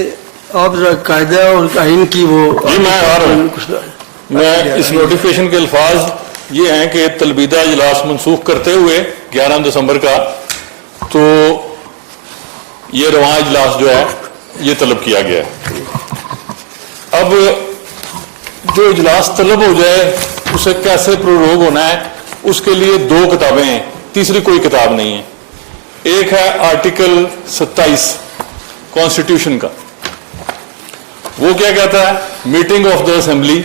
आप जरा कायदा और आइन की वो जी मैं आ रहा हूँ। मैं इस नोटिफिकेशन के अल्फाज ये हैं कि तलबीदा इजलास मनसूख करते हुए 11 दिसंबर का तो ये रवां इजलास जो है ये तलब किया गया है। अब जो इजलास तलब हो जाए उसे कैसे प्रोरोग होना है उसके लिए 2 किताबें हैं, तीसरी कोई किताब नहीं है। एक है आर्टिकल 27 कॉन्स्टिट्यूशन का, वो क्या कहता है, meeting of the assembly,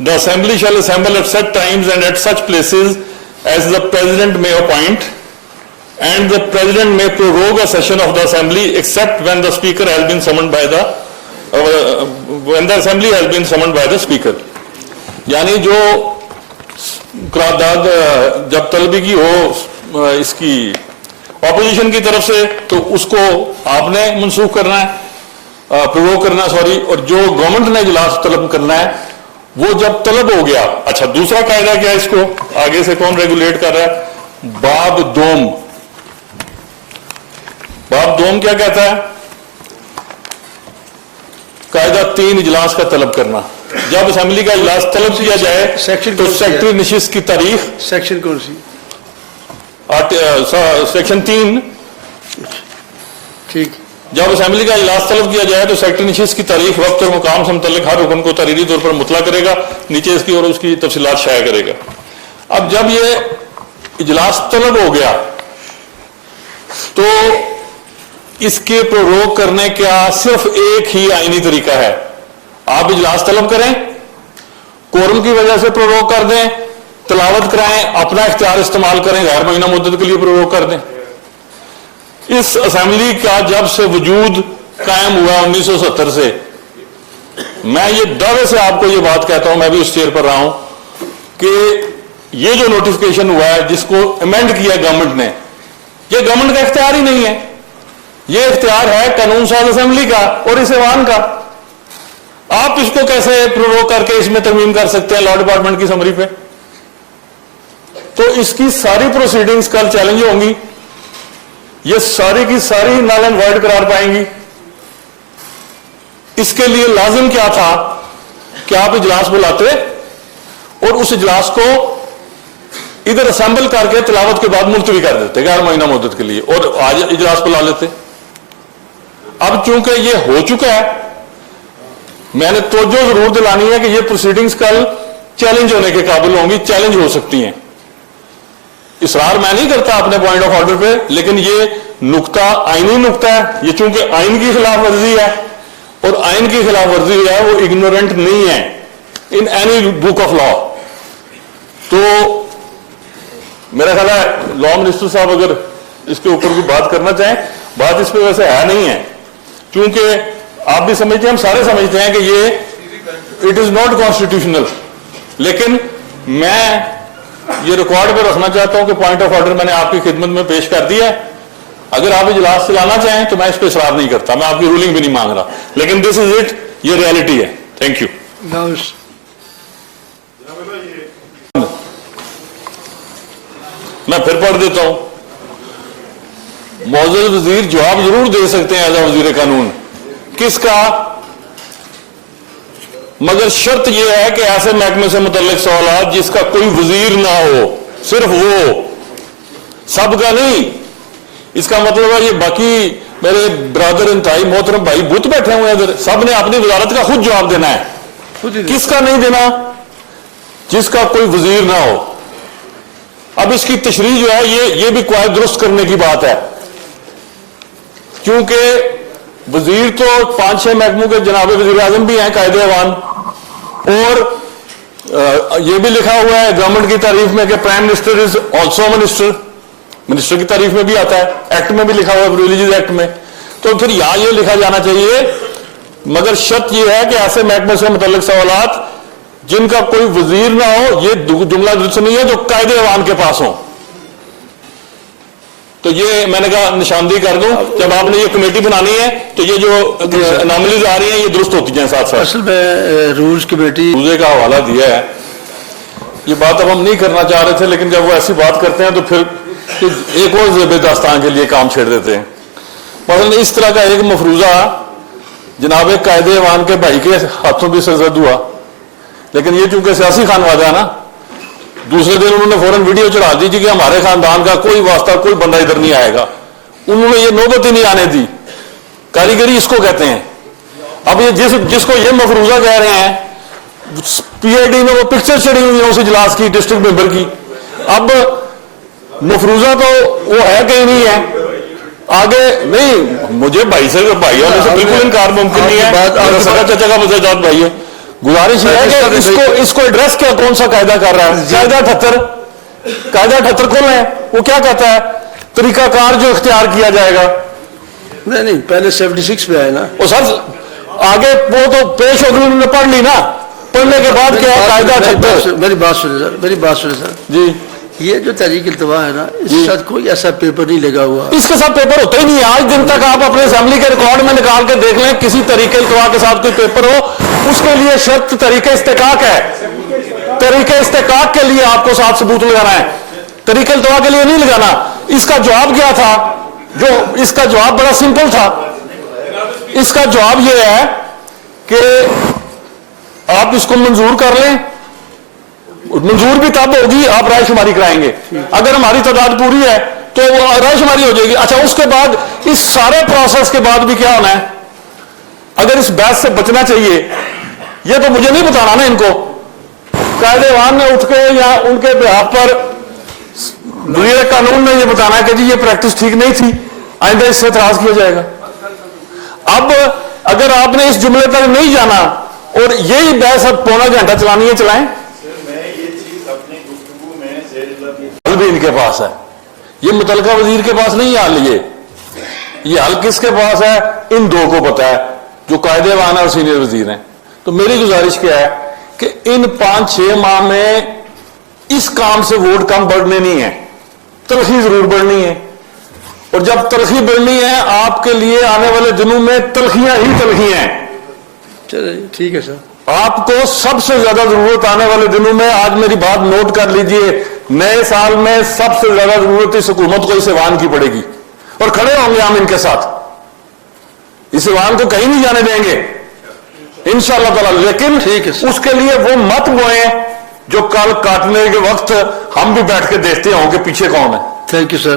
the assembly shall assemble at such times and at such places as the president may appoint and the president may prorogue a session of the assembly except when the speaker has been summoned by the when the assembly has been summoned by the speaker। यानी जो करारदाद जब तलबी की हो इसकी opposition की तरफ से तो उसको आपने मनसूख करना है, प्रोरोग करना सॉरी, और जो गवर्नमेंट ने इजलास तलब करना है वो जब तलब हो गया। अच्छा, दूसरा कायदा क्या है, इसको आगे से कौन रेगुलेट कर रहा है, बाब दोम। बाब दोम क्या कहता है, कायदा 3 इजलास का तलब करना। जब असेंबली का इजलास तलब किया जाए सेक्शन तो सेक्रेटरी निशिस्त की तारीख, सेक्शन कौन सी, सेक्शन 3, ठीक। जब असेंबली का इजलास तलब किया जाए तो सेक्रेटरी निशिस्त की तारीख, वक्त और मुकाम से मुतल्लिक हर रुकन को तहरीरी तौर पर मुतला करेगा, नीचे इसकी और उसकी तफसीलात शाया करेगा। अब जब ये इजलास तलब हो गया तो इसके प्रोरोग करने का सिर्फ एक ही आईनी तरीका है, आप इजलास तलब करें, कोरम की वजह से प्रोरोग कर दें, तलावत कराएं, अपना इख्तियार इस्तेमाल करें, गैर महीना मुद्दत के लिए प्रोरोग कर दें। इस असेंबली का जब से वजूद कायम हुआ 1970 से, मैं ये दावे से आपको ये बात कहता हूं, मैं भी उस चेयर पर रहा हूं, कि ये जो नोटिफिकेशन हुआ है जिसको अमेंड किया गवर्नमेंट ने, ये गवर्नमेंट का इख्तियार ही नहीं है, ये इख्तियार है कानून साज असेंबली का और इस ऐवान का। आप इसको कैसे प्रोरोग करके इसमें तरमीम कर सकते हैं लॉ डिपार्टमेंट की समरी पे? तो इसकी सारी प्रोसीडिंग्स कल चैलेंज होंगी, ये सारी की सारी नल एंड वॉइड करार पाएंगी। इसके लिए लाजिम क्या था कि आप इजलास बुलाते और उस इजलास को इधर असेंबल करके तिलावत के बाद मुलतवी कर देते गैर महीना मुद्दत के लिए और आज इजलास बुला लेते। अब चूंकि ये हो चुका है, मैंने तवज्जो जरूर दिलानी है कि ये प्रोसीडिंग्स कल चैलेंज होने के काबिल होंगी, चैलेंज हो सकती हैं। इसरार मैं नहीं करता अपने पॉइंट ऑफ ऑर्डर पे, लेकिन ये नुक्ता आईनी नुक्ता है, ये चूंकि आइन की खिलाफ वर्जी है और आइन की खिलाफ वर्जी है वो इग्नोरेंट नहीं है in any book of law. तो मेरा ख्याल है लॉ मिनिस्टर साहब अगर इसके ऊपर भी बात करना चाहें, बात इस पे वैसे है नहीं है, क्योंकि आप भी समझते हैं, हम सारे समझते हैं कि ये इट इज नॉट कॉन्स्टिट्यूशनल, लेकिन मैं ये रिकॉर्ड पर रखना चाहता हूं कि पॉइंट ऑफ ऑर्डर मैंने आपकी खिदमत में पेश कर दिया है। अगर आप इजलास चलाना चाहें तो मैं इस पर इसरार नहीं करता, मैं आपकी रूलिंग भी नहीं मांग रहा, लेकिन दिस इज इट, ये रियलिटी है। Thank you. मैं फिर पढ़ देता हूं, मौजूद वजीर जवाब जरूर दे सकते हैं एज अ वजीर कानून, किसका, मगर शर्त यह है कि ऐसे महकमे से मुतल्लिक सवाल जिसका कोई वजीर ना हो, सिर्फ वो, सबका नहीं। इसका मतलब है ये बाकी मेरे ब्रदर इंतहाई मोहतरम भाई बुत बैठे हुए इधर, सब ने अपनी वजारत का खुद जवाब देना है। किसका नहीं देना, जिसका कोई वजीर ना हो। अब इसकी तशरीह जो है ये भी क्वायत दुरुस्त करने की बात है, क्योंकि वजीर तो 5-6 महकमों के जनाब वजीर आजम भी हैं कायदे अवान, और ये भी लिखा हुआ है गवर्नमेंट की तारीफ में कि prime minister is also minister, minister की तारीफ में भी आता है, एक्ट में भी लिखा हुआ है, रिलीजियस एक्ट में। तो फिर यहां ये लिखा जाना चाहिए, मगर शर्त यह है कि ऐसे महकमे से मुतल्लिक सवालात जिनका कोई वजीर ना हो, ये जुमला दुरुस्त नहीं है, जो कायदे अवान के पास हो। तो ये मैंने कहा निशानदेही कर दूं, जब आपने ये कमेटी बनानी है तो ये जो अनॉमलीज आ रही हैं ये दुरुस्त होती जाए साथ साथ। असल में रूल्स कमेटी रूजे का हवाला दिया है, ये बात अब हम नहीं करना चाह रहे थे, लेकिन जब वो ऐसी बात करते हैं तो फिर एक और ज़ेब दास्तान के लिए काम छेड़ देते हैं। मतलब इस तरह का एक मफरूजा जनाब कायदे ईमान के भाई के हाथों भी सरजद हुआ, लेकिन ये चूंकि सियासी खानवादा है ना, दूसरे दिन उन्होंने फौरन वीडियो चढ़ा दी कि हमारे खानदान का कोई वास्ता, कोई बंदा इधर नहीं आएगा। उन्होंने ये नौबत ही नहीं आने दी। कारीगरी इसको कहते हैं। अब ये जिसको ये मफरूजा कह रहे हैं, पीआईडी में वो पिक्चर चढ़ी हुई है उस इजलास की, डिस्ट्रिक्ट मेंबर की। अब मफरूजा तो वो है कहीं नहीं है, आगे नहीं। मुझे भाई से भाई होने से बिल्कुल इनकार मुमकिन नहीं है, सगा चाचा का मजाजात भाई है। गुजारिश है कि इसको एड्रेस क्या, कौन सा कायदा कर रहा है? कायदा 78 कौन है? वो क्या कहता है? तरीकाकार जो इख्तियार किया जाएगा। नहीं, पहले 76 पे आए ना। वो सर आगे वो तो पेश होकर उन्होंने पढ़ ली ना, पढ़ने के बाद क्या है कायदा 78। मेरी बात सुने सर जी। ये जो तहरीक इल्तवा है ना, इसके साथ कोई ऐसा पेपर नहीं लगा हुआ। इसके साथ पेपर होता ही नहीं है। आज दिन तक आप अपने असेंबली के रिकॉर्ड में निकाल के देख लें, किसी तरीके इल्तवा के साथ कोई पेपर हो, उसके लिए शर्त तरीके इस्तेकाक है। तरीके इस्तेकाक के लिए आपको साथ सबूत लगाना है, तरीके इल्तवा के लिए नहीं लगाना। इसका जवाब क्या था? इसका जवाब बड़ा सिंपल था। इसका जवाब यह है कि आप इसको मंजूर कर लें। मंजूर भी तब होगी आप रायशुमारी कराएंगे। अगर हमारी तादाद पूरी है तो वो रायशुमारी हो जाएगी। अच्छा, उसके बाद इस सारे प्रोसेस के बाद भी क्या होना है? अगर इस बहस से बचना चाहिए, ये तो मुझे नहीं बताना ना इनको। कायदेवान ने उठ के या उनके बिहाफ पर दुनिया कानून ने ये बताना है कि जी ये प्रैक्टिस ठीक नहीं थी, आइंदा इससे एतराज किया जाएगा। अब अगर आपने इस जुमले तक नहीं जाना और यही बहस अब पौना घंटा चलानी है, चलाएं। हल भी इनके पास है, ये मुतलका वजीर के पास नहीं है हल। ये हल किसके पास है? इन दो को पता है, जो कायदेवान है और सीनियर वजीर हैं। तो मेरी गुजारिश क्या है कि इन 5-6 माह में इस काम से वोट कम बढ़ने नहीं है, तलखी जरूर बढ़नी है। और जब तलखी बढ़नी है, आपके लिए आने वाले दिनों में तलखियां ही तलखियां हैं। चलिए ठीक है सर। आपको सबसे ज्यादा जरूरत आने वाले दिनों में, आज मेरी बात नोट कर लीजिए, नए साल में सबसे ज्यादा जरूरत इस हुकूमत को इस ईवान की पड़ेगी। और खड़े होंगे हम इनके साथ, इस ईवान को कहीं नहीं जाने देंगे इंशाअल्लाह ताला। लेकिन ठीक है, उसके लिए वो मत बोए जो कल काटने के वक्त हम भी बैठ के देखते होंगे पीछे कौन है। Thank you sir.